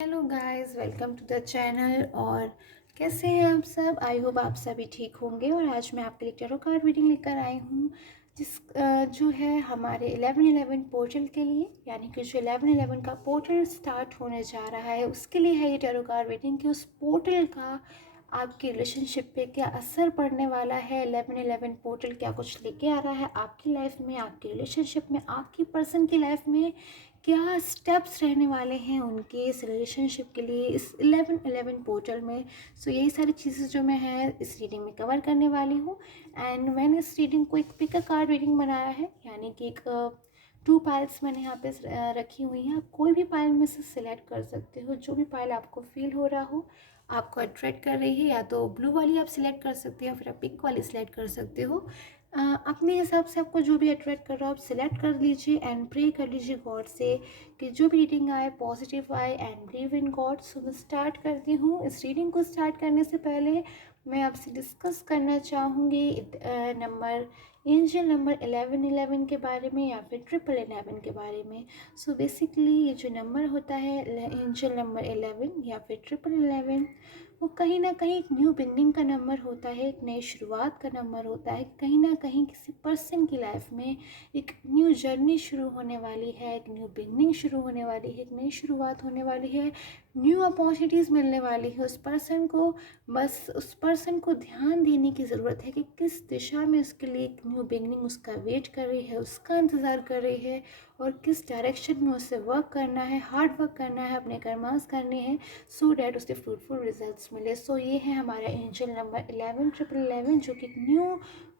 Hello guys, welcome to the channel. और कैसे हैं आप सब? आई होप आप सभी ठीक होंगे। और आज मैं आपके लिए टैरो कार्ड रीडिंग लेकर आई हूँ जो है हमारे 11/11 पोर्टल के लिए, यानी कि जो 11/11 का पोर्टल स्टार्ट होने जा रहा है उसके लिए है ये टैरो कार्ड रीडिंग कि उस पोर्टल का आपकी रिलेशनशिप पे क्या असर पड़ने वाला है। 11/11 पोर्टल क्या कुछ लेके आ रहा है आपकी लाइफ में, आपकी रिलेशनशिप में, आपकी पर्सन की लाइफ में, क्या स्टेप्स रहने वाले हैं उनके इस रिलेशनशिप के लिए इस 11/11 पोर्टल में। सो यही सारी चीज़ें जो मैं है इस रीडिंग में कवर करने वाली हूँ। एंड मैंने इस रीडिंग को एक पिक अ कार्ड रीडिंग बनाया है, यानी कि एक 2 पाइल्स मैंने यहाँ पे रखी हुई हैं। आप कोई भी पाइल में से सिलेक्ट कर सकते हो, जो भी पाइल आपको फील हो रहा हो, आपको अट्रैक्ट कर रही है। या तो ब्लू वाली आप सिलेक्ट कर सकते हो, फिर आप पिंक वाली सिलेक्ट कर सकते हो। अपने हिसाब से आपको जो भी अट्रैक्ट कर रहा हो आप सिलेक्ट कर लीजिए एंड प्रे कर लीजिए गॉड से कि जो भी रीडिंग आए पॉजिटिव आए and believe in God. So मैं स्टार्ट करती हूँ। इस रीडिंग को स्टार्ट करने से पहले मैं आपसे डिस्कस करना चाहूँगी नंबर एंजल नंबर 11/11 के बारे में या फिर 11/11 के बारे में। सो बेसिकली ये जो नंबर होता है एंजल नंबर 11 या फिर 11/11, वो कहीं ना कहीं एक न्यू बिगनिंग का नंबर होता है, एक नई शुरुआत का नंबर होता है। कहीं ना कहीं किसी पर्सन की लाइफ में एक न्यू जर्नी शुरू होने वाली है, एक न्यू बिगनिंग शुरू होने वाली है, एक नई शुरुआत होने वाली है, न्यू अपॉर्चुनिटीज़ मिलने वाली है उस पर्सन को। बस उस पर्सन को ध्यान देने की ज़रूरत है कि किस दिशा में उसके लिए एक न्यू बिगनिंग उसका वेट कर रही है, उसका इंतज़ार कर रही है, और किस डायरेक्शन में उसे वर्क करना है, हार्ड वर्क करना है, अपने कर्मास करने हैं, सो डैट उसके फ्रूटफुल रिजल्ट्स मिले। सो ये है हमारा एंजल नंबर 11/11 जो कि न्यू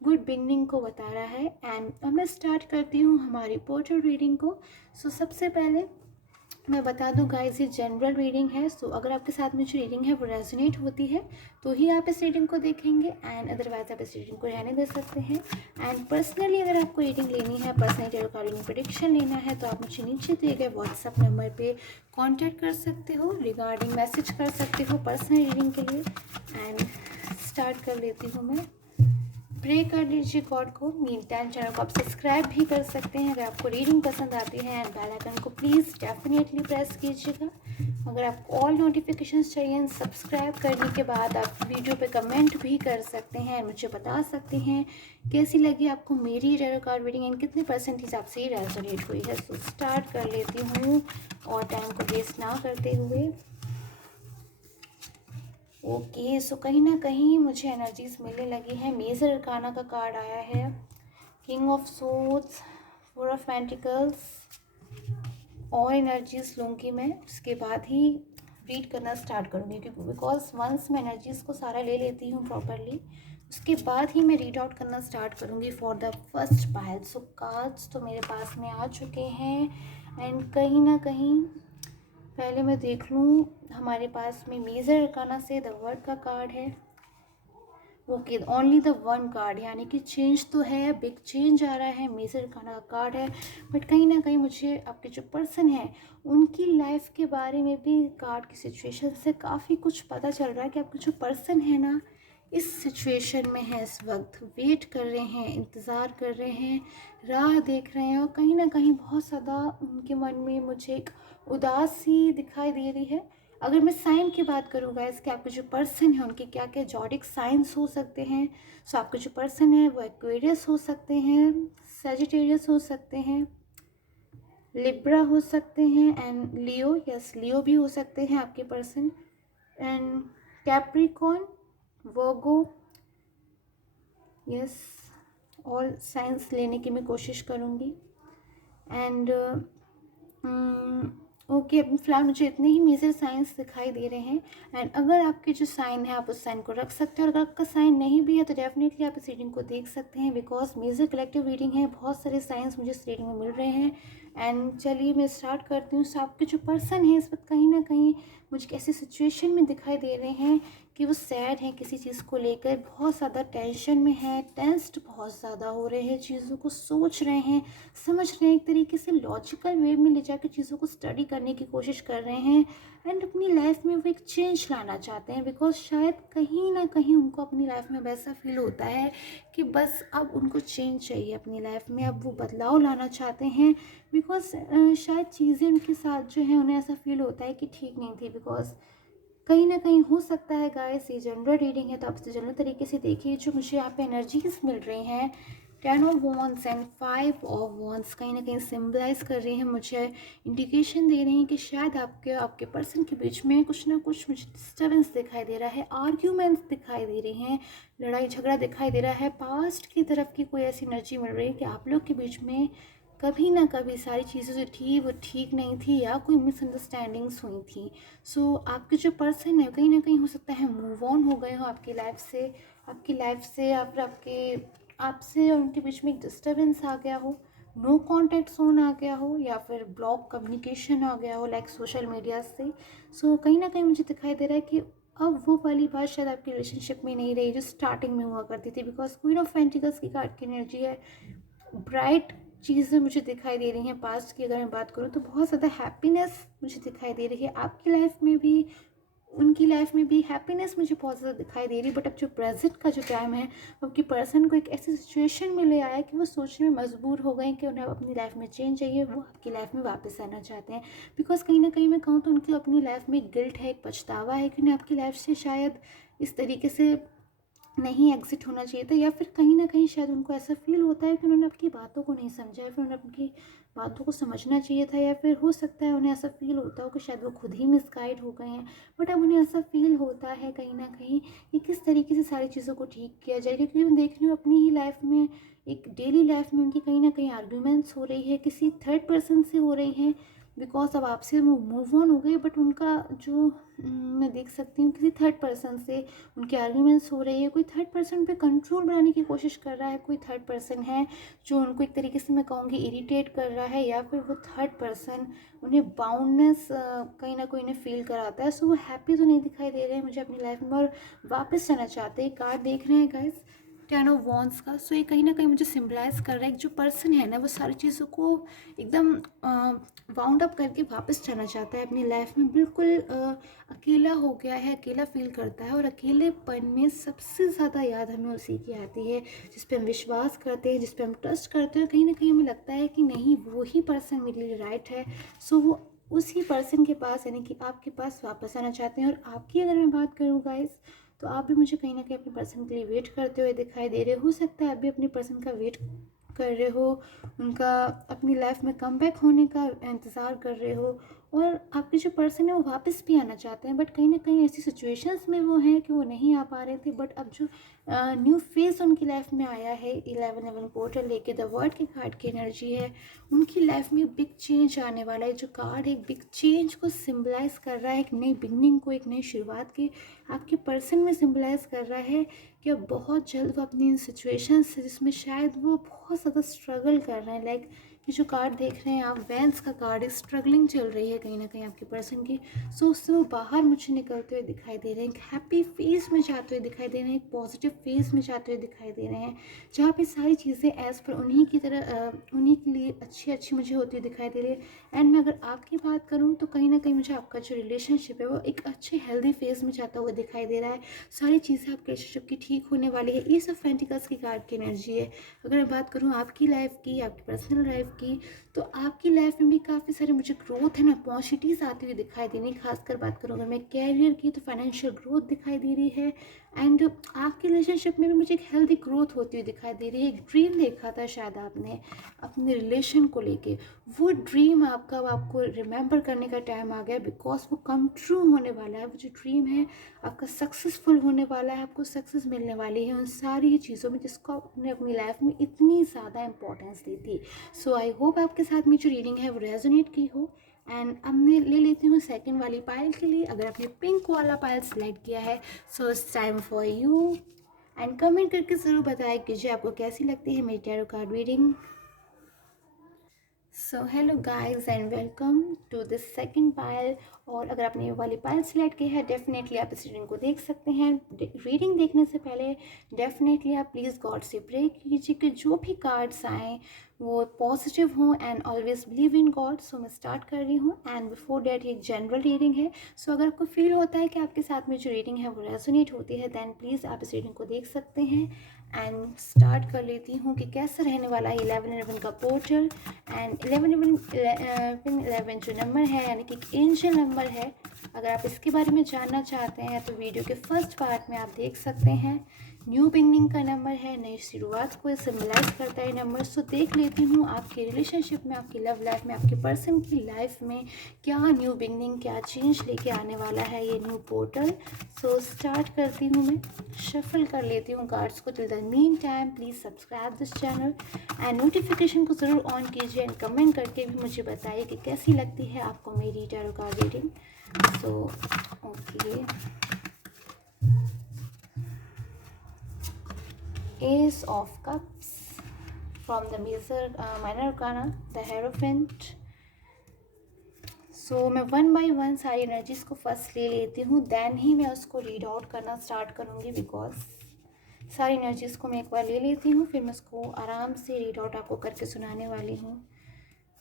गुड बिगनिंग को बता रहा है। एंड अब मैं स्टार्ट करती हूँ हमारी पोर्टल रीडिंग को। सो सबसे पहले मैं बता दूं गाइस, ये जनरल रीडिंग है। सो अगर आपके साथ में जो रीडिंग है वो रेजोनेट होती है तो ही आप इस रीडिंग को देखेंगे, एंड अदरवाइज आप इस रीडिंग को रहने दे सकते हैं। एंड पर्सनली अगर आपको रीडिंग लेनी है, personally tarot card reading prediction लेना है, तो आप मुझे नीचे दिए गए व्हाट्सएप नंबर पे कांटेक्ट कर सकते हो, रिगार्डिंग मैसेज कर सकते हो पर्सनल रीडिंग के लिए। एंड स्टार्ट कर लेती हूँ मैं। प्रे कर लीजिए गॉड को। मीन टाइम चैनल को आप सब्सक्राइब भी कर सकते हैं अगर आपको रीडिंग पसंद आती है, एंड बेल आइकन को प्लीज़ डेफिनेटली प्रेस कीजिएगा। अगर आपको ऑल नोटिफिकेशंस चाहिए, सब्सक्राइब करने के बाद आप वीडियो पे कमेंट भी कर सकते हैं, मुझे बता सकते हैं कैसी लगी आपको मेरी टैरो कार्ड रीडिंग एंड कितने परसेंटेज आपसे रेजोनेट हुई है। सो स्टार्ट कर लेती हूँ और टाइम को वेस्ट ना करते हुए। ओके, सो कहीं ना कहीं मुझे एनर्जीज मिलने लगी है। मेजर अरकाना का कार्ड आया है, king of swords, 4 of pentacles. और एनर्जीज लूँगी मैं, उसके बाद ही रीड करना स्टार्ट करूँगी, क्योंकि बिकॉज वंस मैं एनर्जीज को सारा ले लेती हूँ प्रॉपरली, उसके बाद ही मैं रीड आउट करना स्टार्ट करूँगी for the first pile. So cards तो मेरे पास में आ चुके हैं, एंड कहीं ना कहीं पहले मैं देख लूँ हमारे पास में मेजर अरकाना से द वर्ड का कार्ड है। Okay, only the one card, यानी कि चेंज तो है, बिग चेंज आ रहा है, मेजर अरकाना का कार्ड है। बट कहीं ना कहीं मुझे आपके जो पर्सन है उनकी लाइफ के बारे में भी कार्ड की सिचुएशन से काफ़ी कुछ पता चल रहा है कि आपके जो पर्सन है ना इस सिचुएशन में है, इस वक्त वेट कर रहे हैं, इंतज़ार कर रहे हैं, राह देख रहे हैं, और कहीं ना कहीं बहुत ज़्यादा उनके मन में मुझे एक उदासी दिखाई दे रही है। अगर मैं साइन की बात करूँ गाइस कि आपके जो पर्सन है उनके क्या क्या जॉडिक साइंस हो सकते हैं। सो आपके जो पर्सन है वो एक्वेरियस हो सकते हैं, सेजिटेरियस हो सकते हैं, लिब्रा हो सकते हैं, एंड लियो, यस लियो भी हो सकते हैं आपके person, and Capricorn, Virgo, yes. और साइंस लेने की मैं कोशिश करूँगी। एंड ओके, फिलहाल मुझे इतने ही मेजर साइंस दिखाई दे रहे हैं। एंड अगर आपके जो साइन है आप उस साइन को रख सकते हो, और अगर आपका साइन नहीं भी है तो डेफिनेटली आप इस रीडिंग को देख सकते हैं, बिकॉज मेजर कलेक्टिव रीडिंग है, बहुत सारे साइंस मुझे इस रीडिंग में मिल रहे हैं। एंड चलिए मैं स्टार्ट करती हूँ। सो आपके जो पर्सन है इस वक्त कहीं ना कहीं मुझे कैसी सिचुएशन में दिखाई दे रहे हैं कि वो सैड हैं किसी चीज़ को लेकर, बहुत ज़्यादा टेंशन में है, टेंस्ड बहुत ज़्यादा हो रहे हैं, चीज़ों को सोच रहे हैं, समझ रहे हैं, एक तरीके से लॉजिकल वे में ले जाकर चीज़ों को स्टडी करने की कोशिश कर रहे हैं एंड अपनी लाइफ में वो एक चेंज लाना चाहते हैं। बिकॉज शायद कहीं ना कहीं उनको अपनी लाइफ में वैसा फील होता है कि बस अब उनको चेंज चाहिए अपनी लाइफ में, अब वो बदलाव लाना चाहते हैं। बिकॉज शायद चीज़ें उनके साथ जो है उन्हें ऐसा फील होता है कि ठीक नहीं थी। बिकॉज कहीं ना कहीं हो सकता है गाइस, ये जनरल रीडिंग है तो आप इसे जनरल तरीके से देखिए। जो मुझे यहाँ पे एनर्जीज मिल रही हैं, 10 of wands and 5 of wands कहीं ना कहीं सिम्बलाइज कर रही हैं, मुझे इंडिकेशन दे रही हैं कि शायद आपके पर्सन के बीच में कुछ ना कुछ मुझे डिस्टर्बेंस दिखाई दे रहा है, आर्ग्यूमेंट्स दिखाई दे रही हैं, लड़ाई झगड़ा दिखाई दे रहा है। पास्ट की तरफ की कोई ऐसी एनर्जी मिल रही है कि आप लोग के बीच में कभी ना कभी सारी चीज़ें जो थी वो ठीक नहीं थी या कोई मिसअंडरस्टैंडिंग्स हुई थी। सो आपके जो पर्सन है कहीं ना कहीं हो सकता है मूव ऑन हो गए हो आपकी लाइफ से, या फिर आपसे और उनके बीच में एक डिस्टर्बेंस आ गया हो, नो कॉन्टैक्ट जोन आ गया हो, या फिर ब्लॉक कम्युनिकेशन आ गया हो लाइक सोशल मीडिया से। सो कहीं ना कहीं मुझे दिखाई दे रहा है कि अब वो वाली बात शायद आपकी रिलेशनशिप में नहीं रही जो स्टार्टिंग में हुआ करती थी। बिकॉज क्वीन ऑफ पेंटिकल्स की कार्ड की एनर्जी है, ब्राइट चीज़ें मुझे दिखाई दे रही हैं। पास्ट की अगर मैं बात करूँ तो बहुत ज़्यादा हैप्पीनेस मुझे दिखाई दे रही है आपकी लाइफ में भी, उनकी लाइफ में भी हैप्पीनेस मुझे बहुत ज़्यादा दिखाई दे रही है। बट अब जो प्रेजेंट का जो टाइम है वो आपकी पर्सन को एक ऐसी सिचुएशन में ले आया कि वो सोचने में मजबूर हो गए कि उन्हें अपनी लाइफ में चेंज चाहिए, वो आपकी लाइफ में वापस आना चाहते हैं। बिकॉज कहीं ना कहीं मैं कहूँ तो उनकी अपनी लाइफ में एक गिल्ट है, एक पछतावा है कि उन्हें आपकी लाइफ से शायद इस तरीके से नहीं एग्जिट होना चाहिए था, या फिर कहीं ना कहीं शायद उनको ऐसा फील होता है कि उन्होंने आपकी बातों को नहीं समझा, या फिर उन्हें आपकी बातों को समझना चाहिए था, या फिर हो सकता है उन्हें ऐसा फील होता हो कि शायद वो खुद ही मिसगाइड हो गए हैं। बट अब उन्हें ऐसा फील होता है कहीं ना कहीं कि किस तरीके से सारी चीज़ों को ठीक किया जाए। क्योंकि मैं देख रही हूँ अपनी ही लाइफ में, एक डेली लाइफ में उनकी कहीं ना कहीं आर्ग्यूमेंट्स हो रही है, किसी थर्ड पर्सन से हो रही हैं। बिकॉज अब आपसे वो मूव ऑन हो गए, बट उनका जो मैं देख सकती हूँ किसी थर्ड पर्सन से उनके आर्ग्यूमेंट्स हो रही है। कोई थर्ड पर्सन पे कंट्रोल बनाने की कोशिश कर रहा है, कोई थर्ड पर्सन है जो उनको एक तरीके से मैं कहूँगी इरिटेट कर रहा है, या फिर वो थर्ड पर्सन उन्हें बाउंडनेस कहीं ना कहीं उन्हें फील कराता है। सो वो हैप्पी तो नहीं दिखाई दे रहे हैं मुझे अपनी लाइफ में और वापस जाना चाहते हैं। कार्ड देख रहे हैं गाइस, 10 ऑफ वॉन्ड्स का। सो ये कहीं ना कहीं मुझे सिम्बलाइज कर रहा है कि जो पर्सन है ना वो सारी चीज़ों को एकदम वाउंड अप करके वापस जाना चाहता है अपनी लाइफ में। बिल्कुल अकेला हो गया है, अकेला फील करता है, और अकेलेपन में सबसे ज़्यादा याद हमें उसी की आती है जिस पे हम विश्वास करते हैं, जिस पे हम ट्रस्ट करते हैं। कहीं ना कहीं हमें लगता है कि नहीं, वो ही पर्सन मेरे लिए राइट है। सो वो उसी पर्सन के पास यानी कि आपके पास वापस आना चाहते हैं। और आपकी अगर मैं बात करूँ गाइस, तो आप भी मुझे कहीं ना कहीं अपने पर्सन के लिए वेट करते हुए दिखाई दे रहे हो सकता है आप भी अपने पर्सन का वेट कर रहे हो, उनका अपनी लाइफ में कमबैक होने का इंतज़ार कर रहे हो, और आपके जो पर्सन है वो वापस भी आना चाहते हैं। बट कहीं ना कहीं ऐसी सिचुएशंस में वो हैं कि वो नहीं आ पा रहे थे। बट अब जो न्यू फेज उनकी लाइफ में आया है, 11 पोर्टल लेके द वर्ल्ड के कार्ड की एनर्जी है, उनकी लाइफ में बिग चेंज आने वाला है। जो कार्ड एक बिग चेंज को सिम्बलाइज कर रहा है, एक नई बिगनिंग को, एक नई शुरुआत की आपके पर्सन में सिम्बलाइज कर रहा है कि अब बहुत जल्द वो अपनी सिचुएशन से जिसमें शायद वो बहुत ज़्यादा स्ट्रगल कर रहे हैं, लाइक ये जो कार्ड देख रहे हैं आप, वैंस का कार्ड है, स्ट्रगलिंग चल रही है कहीं ना कहीं आपके पर्सन की। सो उससे वो बाहर मुझे निकलते हुए दिखाई दे रहे हैं, एक हैप्पी फेज में जाते हुए दिखाई दे रहे हैं, एक पॉजिटिव फेज में जाते हुए दिखाई दे रहे हैं, जहाँ पे सारी चीज़ें एज़ पर उन्हीं की तरह उन्हीं के लिए अच्छी अच्छी मुझे होती हुई दिखाई दे रही है। एंड मैं अगर आपकी बात करूँ तो कहीं ना कहीं मुझे आपका जो रिलेशनशिप है वो एक अच्छे हेल्दी फेज में जाता हुआ दिखाई दे रहा है। सारी चीज़ें आपके रिलेशनशिप की ठीक होने वाली है। ये सब पेंटिकल्स की कार्ड की एनर्जी है। अगर मैं बात करूँ आपकी लाइफ की, आपकी पर्सनल लाइफ की, तो आपकी लाइफ में भी काफ़ी सारे मुझे ग्रोथ है ना, अपॉर्चुनिटीज़ आती हुई दिखाई दे रही। खासकर बात करूँ अगर मैं कैरियर की तो फाइनेंशियल ग्रोथ दिखाई दे रही है। एंड आपके रिलेशनशिप में भी मुझे एक हेल्दी ग्रोथ होती हुई दिखाई दे रही है। एक ड्रीम देखा था शायद आपने अपने रिलेशन को लेके, वो ड्रीम आपका, अब आपको रिमेंबर करने का टाइम आ गया बिकॉज वो कम ट्रू होने वाला है। वो जो ड्रीम है आपका सक्सेसफुल होने वाला है, आपको सक्सेस मिलने वाली है उन सारी चीज़ों में जिसको आपने अपनी लाइफ में इतनी ज़्यादा इंपॉर्टेंस दी थी। सो आई होप आपके साथ में जो रीडिंग है वो रेजोनेट की हो। एंड अब मैं ले लेती हूँ सेकंड वाली पायल के लिए। अगर आपने पिंक वाला पायल सेलेक्ट किया है, so it's time for you. And comment करके ज़रूर बताया कीजिए आपको कैसी लगती है मेरी tarot card reading. So hello guys and welcome to this second pile. और अगर आपने ये वाली पायल सिलेक्ट की है, डेफिनेटली आप इस रीडिंग को देख सकते हैं। रीडिंग देखने से पहले डेफिनेटली आप प्लीज़ गॉड से प्रे कीजिए कि जो भी कार्ड्स आएँ वो पॉजिटिव हों and always believe in God. So मैं स्टार्ट कर रही हूँ एंड बिफोर डैट ये एक जनरल रीडिंग है। सो अगर आपको फील होता है कि आपके साथ में जो रीडिंग है वो रेजोनेट होती है, दैन प्लीज़ आप इस रीडिंग को देख सकते हैं। एंड स्टार्ट कर लेती हूँ कि कैसा रहने वाला है 11-11 का पोर्टल। एंड 11-11 जो नंबर है यानी कि एक एंजल नंबर है। अगर आप इसके बारे में जानना चाहते हैं तो वीडियो के फर्स्ट पार्ट में आप देख सकते हैं। न्यू बिगनिंग का नंबर है, नई शुरुआत को सिम्बलाइज करता है नंबर। सो देख लेती हूँ आपके रिलेशनशिप में, आपकी लव लाइफ में, आपके पर्सन की लाइफ में क्या न्यू बिगनिंग, क्या चेंज लेके आने वाला है ये न्यू पोर्टल। सो स्टार्ट करती हूँ, मैं शफल कर लेती हूँ कार्ड्स को। Till the mean time please subscribe this channel and notification को ज़रूर ऑन कीजिए एंड कमेंट करके भी मुझे बताइए कि कैसी लगती है आपको मेरी tarot card reading. So okay, ace of cups from the major minor arcana, the hierophant. So मैं 1 बाय 1 सारी एनर्जीज़ को फर्स्ट ले लेती हूँ, देन ही मैं उसको रीड आउट करना स्टार्ट करूँगी। बिकॉज सारी एनर्जीज़ को मैं एक बार ले लेती हूँ, फिर मैं उसको आराम से रीड आउट आपको करके सुनाने वाली हूँ।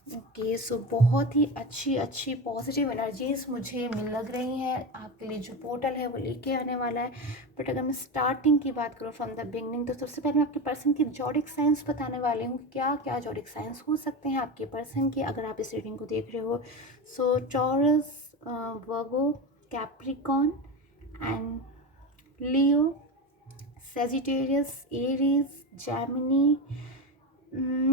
ओके, सो बहुत ही अच्छी पॉजिटिव एनर्जीज मुझे मिल लग रही हैं आपके लिए। जो पोर्टल है वो लेके आने वाला है। बट अगर मैं स्टार्टिंग की बात करूँ फ्रॉम द बिगनिंग, तो सबसे पहले मैं आपके पर्सन की जॉडिक साइंस बताने वाली हूँ। क्या क्या जॉडिक साइंस हो सकते हैं आपके पर्सन के अगर आप इस रीडिंग को देख रहे हो। So Taurus, Virgo, Capricorn and Leo, Sagittarius, Aries, Gemini.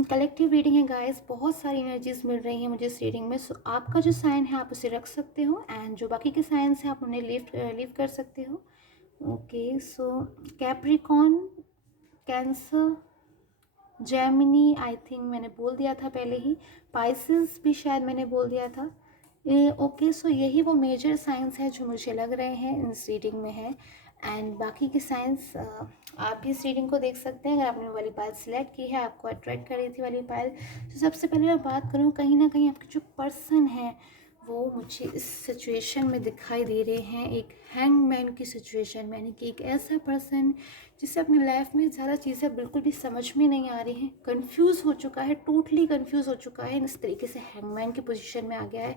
Collective reading है गाइस, बहुत सारी एनर्जीज मिल रही हैं मुझे इस रीडिंग में। सो आपका जो साइन है आप उसे रख सकते हो एंड जो बाकी के साइंस हैं आप उन्हें लीव कर सकते हो। Okay, so Capricorn, cancer, Gemini I think मैंने बोल दिया था पहले ही, पाइसेस भी शायद मैंने बोल दिया था। ओके, सो यही वो मेजर साइंस है जो मुझे लग रहे हैं इस रीडिंग में है। एंड बाकी के साइंस आप भी इस रीडिंग को देख सकते हैं अगर आपने वाली पायल सिलेक्ट की है, आपको अट्रैक्ट कर रही थी वाली पायल। तो सबसे पहले मैं बात करूँ, कहीं ना कहीं आपके जो पर्सन है वो मुझे इस सिचुएशन में दिखाई दे रहे हैं, एक हैंगमैन की सिचुएशन में, यानी कि एक ऐसा पर्सन जिसे अपनी लाइफ में ज़्यादा चीज़ें बिल्कुल भी समझ में नहीं आ रही हैं, कंफ्यूज हो चुका है, टोटली कंफ्यूज हो चुका है, इस तरीके से हैंगमैन की पोजीशन में आ गया है।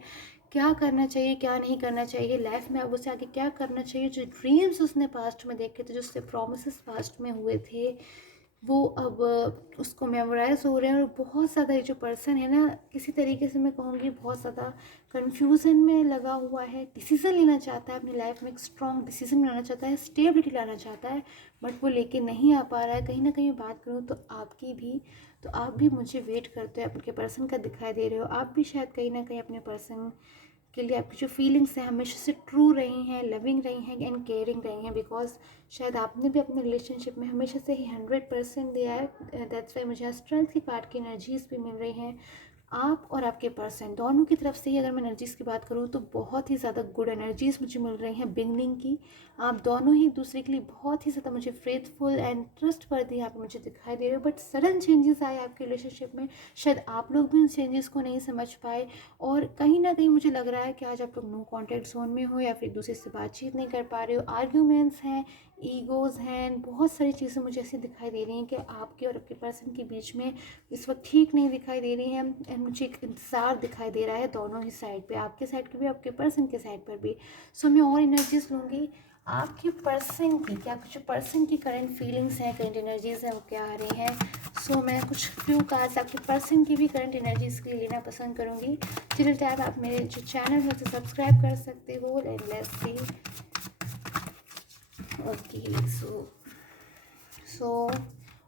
क्या करना चाहिए, क्या नहीं करना चाहिए लाइफ में, अब उसे आगे क्या करना चाहिए। जो ड्रीम्स उसने पास्ट में देखे थे, जो उससे प्रॉमिसेस पास्ट में हुए थे, वो अब उसको मेमोराइज हो रहे हैं। और बहुत ज़्यादा ये जो पर्सन है ना, किसी तरीके से मैं कहूँगी बहुत ज़्यादा कन्फ्यूज़न में लगा हुआ है। डिसीज़न लेना चाहता है अपनी लाइफ में, एक स्ट्रॉन्ग डिसीज़न लेना चाहता है, स्टेबिलिटी लाना चाहता है, बट वो लेके नहीं आ पा रहा है। कहीं ना कहीं बात करूँ तो आपकी भी, तो आप भी मुझे वेट करते हो आपके पर्सन का दिखाई दे रहे हो। आप भी शायद कहीं ना कहीं अपने पर्सन के लिए आपकी जो फीलिंग्स हैं हमेशा से ट्रू रही हैं, लविंग रही हैं एंड केयरिंग रही हैं। बिकॉज शायद आपने भी अपने रिलेशनशिप में हमेशा से ही 100% दिया है। दैट्स वाई मुझे स्ट्रेंथ की कार्ड की एनर्जीज भी मिल रही हैं। आप और आपके पर्सन दोनों की तरफ से ही अगर मैं एनर्जीज़ की बात करूँ तो बहुत ही ज़्यादा गुड एनर्जीज़ मुझे मिल रही हैं बिगनिंग की। आप दोनों ही एक दूसरे के लिए बहुत ही ज़्यादा मुझे फेथफुल एंड ट्रस्टवर्दी यहाँ पे मुझे दिखाई दे रहे हो। बट सडन चेंजेस आए आपके रिलेशनशिप में, शायद आप लोग भी उन चेंजेस को नहीं समझ पाए। और कहीं ना कहीं मुझे लग रहा है कि आज आप लोग नो कॉन्टैक्ट जोन में हो या फिर एक दूसरे से बातचीत नहीं कर पा रहे हो। आर्ग्यूमेंट्स हैं, ईगोज़ हैं, बहुत सारी चीज़ें मुझे ऐसी दिखाई दे रही हैं कि आपके और आपके पर्सन के बीच में इस वक्त ठीक नहीं दिखाई दे रही हैं। एंड मुझे एक इंतज़ार दिखाई दे रहा है दोनों ही साइड पे, आपके साइड पे भी, आपके पर्सन के साइड पर भी। सो मैं और एनर्जीज लूँगी आपके पर्सन की, क्या कुछ पर्सन की करंट फीलिंग्स हैं, करंट एनर्जीज हैं, वो क्या आ रही हैं। सो मैं कुछ फ्यू कार्ड्स आपके पर्सन की भी करंट एनर्जीज के लिए लेना पसंद करूँगी। टिल टाइम आप मेरे जो चैनल है उसे सब्सक्राइब कर सकते हो। And let's see. Okay, so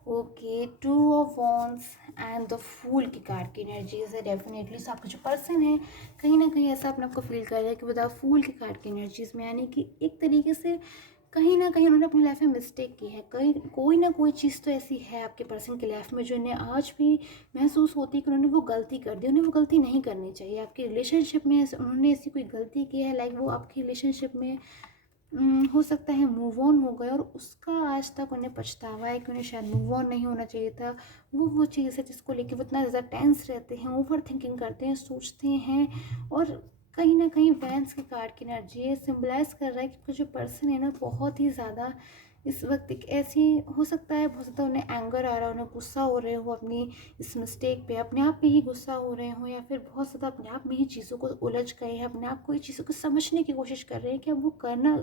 okay, 2 of wands and the fool की कार्ड की एनर्जीज है डेफिनेटली। सो आपका जो पर्सन है कहीं ना कहीं ऐसा अपने आपको फील कर रहा है कि विद फूल की कार्ड की एनर्जीज में, यानी कि एक तरीके से कहीं ना कहीं उन्होंने अपनी लाइफ में मिस्टेक की है। कहीं कोई ना कोई चीज़ तो ऐसी है आपके पर्सन की लाइफ में जो इन्हें आज भी महसूस होती है कि उन्होंने वो गलती कर दी, उन्हें वो गलती नहीं करनी चाहिए। आपके रिलेशनशिप में उन्होंने ऐसी कोई गलती की है, लाइक वो आपके रिलेशनशिप में हो सकता है मूव ऑन हो गए और उसका आज तक उन्हें पछतावा है कि उन्हें शायद मूव ऑन नहीं होना चाहिए था। वो चीज़ है जिसको लेके वो इतना ज़्यादा टेंस रहते हैं, ओवर थिंकिंग करते हैं, सोचते हैं। और कहीं न कहीं वैंस के कार्ड की एनर्जी ये सिम्बलाइज़ कर रहा है कि आपका जो पर्सन है ना बहुत ही ज़्यादा इस वक़्त एक ऐसी हो सकता है, बहुत ज़्यादा उन्हें एंगर आ रहा हो, उन्हें गुस्सा हो रहे हो अपनी इस मिस्टेक पे, अपने आप पे ही गुस्सा हो रहे हो, या फिर बहुत ज़्यादा अपने आप में ही चीज़ों को उलझ गए हैं, अपने आप को ही चीज़ों को समझने की कोशिश कर रहे हैं कि अब वो करना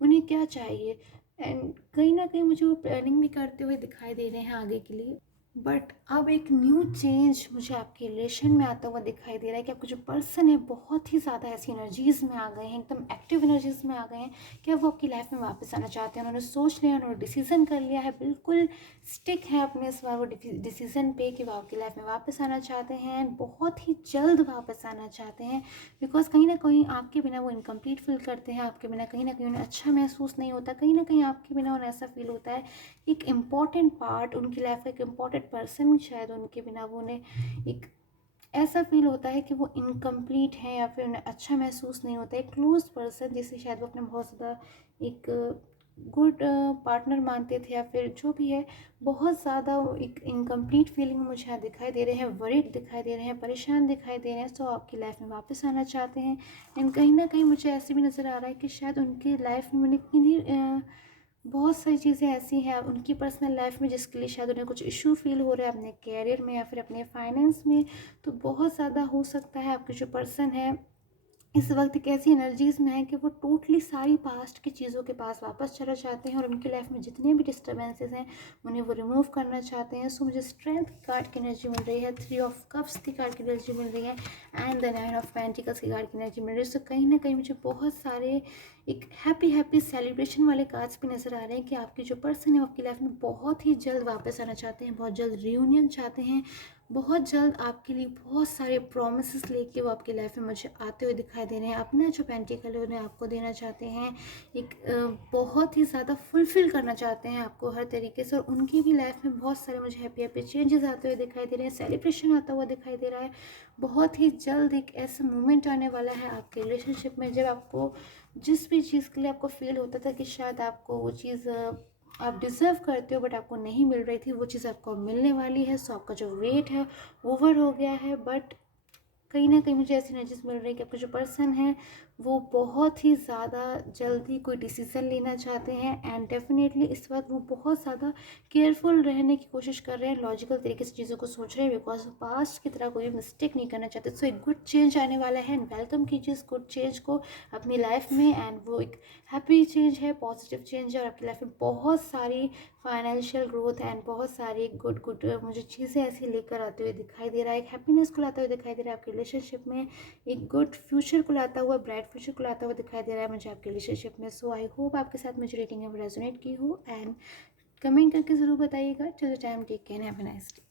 उन्हें क्या चाहिए। एंड कहीं न कहीं मुझे वो प्लानिंग भी करते हुए दिखाई दे रहे हैं आगे के लिए। बट अब एक न्यू चेंज मुझे आपके रिलेशन में आता हुआ दिखाई दे रहा है कि आपके जो पर्सन है बहुत ही ज़्यादा ऐसी एनर्जीज़ में आ गए हैं, एकदम एक्टिव एनर्जीज़ में आ गए हैं कि अब वो आपकी लाइफ में वापस आना चाहते हैं। उन्होंने सोच लिया, उन्होंने डिसीज़न कर लिया है, बिल्कुल स्टिक है अपने इस बार वो डिसीज़न पे कि वो आपकी लाइफ में वापस आना चाहते हैं, बहुत ही जल्द वापस आना चाहते हैं। बिकॉज कहीं ना कहीं आपके बिना वो इनकम्प्लीट फील करते हैं, आपके बिना कहीं ना कहीं उन्हें अच्छा महसूस नहीं होता, कहीं ना कहीं आपके बिना उन्हें ऐसा फील होता है एक इम्पॉर्टेंट पार्ट उनकी लाइफ का, एक इम्पॉर्टेंट पर्सन शायद उनके बिना वो उन्हें एक ऐसा फील होता है कि वो इनकम्प्लीट है, या फिर उन्हें अच्छा महसूस नहीं होता है। एक क्लोज पर्सन जिसे शायद वो अपने बहुत ज़्यादा एक गुड पार्टनर मानते थे, या फिर जो भी है, बहुत ज़्यादा एक इनकम्प्लीट फीलिंग मुझे यहाँ दिखाई दे रहे हैं, वरीड दिखाई दे रहे हैं, परेशान दिखाई दे रहे हैं। सो आपकी लाइफ में वापस आना चाहते हैं। एंड कहीं ना कहीं मुझे ऐसे भी नज़र आ रहा है कि शायद उनकी लाइफ में उन्हें किन्हीं बहुत सारी चीज़ें ऐसी हैं उनकी पर्सनल लाइफ में जिसके लिए शायद उन्हें कुछ इशू फील हो रहा है अपने कैरियर में या फिर अपने फाइनेंस में। तो बहुत ज़्यादा हो सकता है आपके जो पर्सन है इस वक्त एक ऐसी एनर्जीज़ में है कि वो टोटली सारी पास्ट की चीज़ों के पास वापस चला चाहते हैं, और उनकी लाइफ में जितने भी डिस्टर्बेंसेस हैं उन्हें वो रिमूव करना चाहते हैं। सो मुझे स्ट्रेंथ कार्ड की एनर्जी मिल रही है, 3 ऑफ कप्स की कार्ड की एनर्जी मिल रही है, एंड द 9 ऑफ पेंटिकल्स की कार्ड की एनर्जी मिल रही है। सो कहीं ना कहीं मुझे बहुत सारे एक हैप्पी हैप्पी सेलिब्रेशन वाले कार्ड्स भी नज़र आ रहे हैं कि आपकी जो पर्सन है वो आपकी लाइफ में बहुत ही जल्द वापस आना चाहते हैं, बहुत जल्द रियूनियन चाहते हैं, बहुत जल्द आपके लिए बहुत सारे प्रोमिसेस लेके वो आपकी लाइफ में मुझे आते हुए दिखाई दे रहे हैं। अपना जो पेंटिकल है उन्हें आपको देना चाहते हैं, एक बहुत ही ज़्यादा फुलफ़िल करना चाहते हैं आपको हर तरीके से, और उनकी भी लाइफ में बहुत सारे मुझे हैप्पी हैप्पी चेंजेस आते हुए दिखाई दे रहे हैं, सेलिब्रेशन आता हुआ दिखाई दे रहा है। बहुत ही जल्द एक ऐसा मोमेंट आने वाला है आपके रिलेशनशिप में जब आपको जिस भी चीज़ के लिए आपको फील होता था कि शायद आपको वो चीज़ आप डिज़र्व करते हो बट आपको नहीं मिल रही थी, वो चीज़ आपको मिलने वाली है। सो आपका जो वेट है ओवर हो गया है, बट कहीं न कहीं मुझे ऐसी एनर्जीज़ मिल रही है कि आपका जो पर्सन है वो बहुत ही ज़्यादा जल्दी कोई डिसीज़न लेना चाहते हैं, एंड डेफ़िनेटली इस वक्त वो बहुत ज़्यादा केयरफुल रहने की कोशिश कर रहे हैं, लॉजिकल तरीके से चीज़ों को सोच रहे हैं, बिकॉज पास्ट की तरह कोई मिस्टेक नहीं करना चाहते। सो एक गुड चेंज आने वाला है, एंड वेलकम कीजिए इस गुड चेंज को अपनी लाइफ में, एंड वो एक हैप्पी चेंज है, पॉजिटिव चेंज है, और आपकी लाइफ में बहुत सारी फाइनेंशियल ग्रोथ एंड बहुत सारी गुड गुड मुझे चीज़ें ऐसी लेकर आते हुए दिखाई दे रहा है, एक हैप्पीनेस को लाता हुआ दिखाई दे रहा है आपके रिलेशनशिप में, एक गुड फ्यूचर को लाता हुआ, ब्राइट फ्यूचर को लाता हुआ दिखाई दे रहा है मुझे आपके रिलेशनशिप में। सो आई होप आपके साथ मुझे रेटिंग रेजोनेट की हो, एंड कमेंट करके ज़रूर बताइएगा। Till the time take care, have a nice day.